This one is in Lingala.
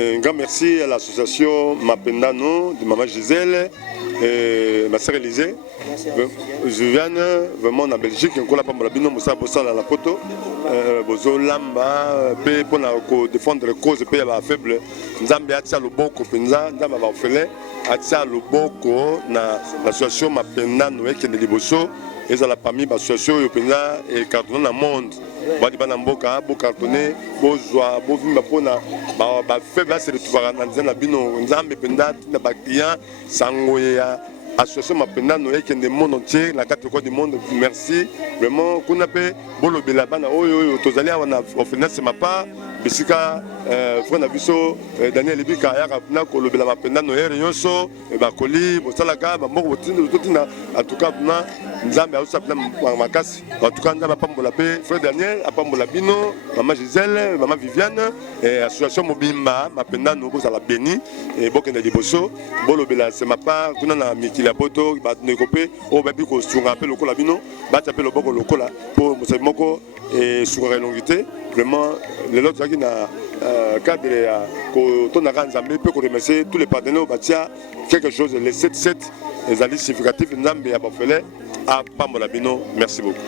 Un grand merci à l'association Mapendano de Maman Gisèle et ma sœur Élisée. Je viens vraiment en Belgique, on a pas mal de Moussa Bossa à la poto. Bozo Lamba, pour défendre les causes pays faibles. Nzambe atia loboko penza, Nzambe va faire atia loboko na l'association Mapendano et Kende Liboso. Et ça la parmi l'association Yopenza et cartonné dans le monde. Badi bana mboka bo cartonné bo joie bo vimba pona ba faible se retrouver dans na bino Nzambe penda na ba client sangoya association Mapendano et Kende monde entier la quatre coins du monde. Merci vraiment qu'on appelle bolo bela bana oyo tozali wana ofenance ma part bisika frère biso Daniel Ebika ya na kolobela Mapendano et Rionso ba koli bo salaka ba moko botina en tout cas na Nzambe a aussi makasi en tout cas Nzambe pambola pe frère Daniel apambola bino maman Gisèle maman Viviane et association Mobimba Mapendano bo za la béni et bokende liboso bolobela c'est ma part kuna na mikila poto ba nekope o ba biko sunga pe lokola bino ba tape le boko lokola pour moko et sur relongité vraiment les autres qui na cadre ko tonaka Nzambe peut remercier tous les partenaires batia quelque chose les 7 les alliés significatifs Nzambe ya bafele à Pamolabino. Merci beaucoup.